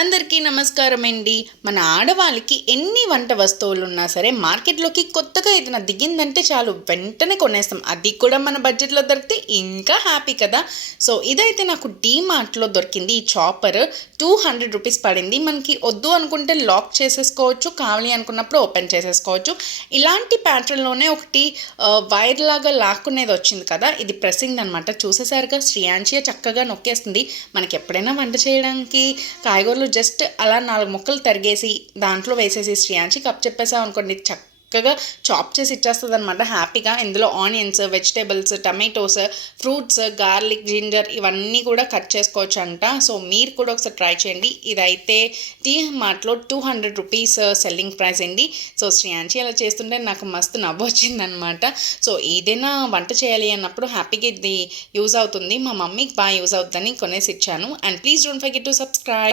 అందరికీ నమస్కారం అండి. మన ఆడవాళ్ళకి ఎన్ని వంట వస్తువులు ఉన్నా సరే మార్కెట్లోకి కొత్తగా ఏదైనా దిగిందంటే చాలు వెంటనే కొనేస్తాం. అది కూడా మన బడ్జెట్లో దొరికితే ఇంకా హ్యాపీ కదా. సో ఇదైతే నాకు డీమార్ట్లో దొరికింది. ఈ చాపర్ 200 రూపీస్ పడింది. మనకి వద్దు అనుకుంటే లాక్ చేసేసుకోవచ్చు, కావాలి అనుకున్నప్పుడు ఓపెన్ చేసేసుకోవచ్చు. ఇలాంటి ప్యాటర్న్లోనే ఒకటి వైర్ లాగా లాక్కునేది వచ్చింది కదా, ఇది ప్రెస్సింగ్ అనమాట. చూసేసరిగా శ్రీయాంశియా చక్కగా నొక్కేస్తుంది. మనకి ఎప్పుడైనా వంట చేయడానికి కాయగూరలు జస్ట్ అలా 4 ముక్కలు తరిగేసి దాంట్లో వేసేసి శ్రేయాంశి కప్ చెప్పేసాం అనుకోండి, చక్కగా చాప్ చేసి ఇచ్చేస్తుంది అనమాట హ్యాపీగా. ఇందులో onions, vegetables, tomatoes, fruits, garlic, ginger ఇవన్నీ కూడా కట్ చేసుకోవచ్చు అంట. సో మీరు కూడా ఒకసారి ట్రై చేయండి. ఇదైతే డీమార్ట్లో 200 రూపీస్ సెల్లింగ్ ప్రైస్ అండి. సో శ్రేయాంశి అలా చేస్తుంటే నాకు మస్తు నవ్వు వచ్చిందనమాట. సో ఏదైనా వంట చేయాలి అన్నప్పుడు హ్యాపీగా ఇది యూజ్ అవుతుంది. మా మమ్మీకి బాగా యూజ్ అవుతుందని కొనేసి ఇచ్చాను. And please don't forget to subscribe.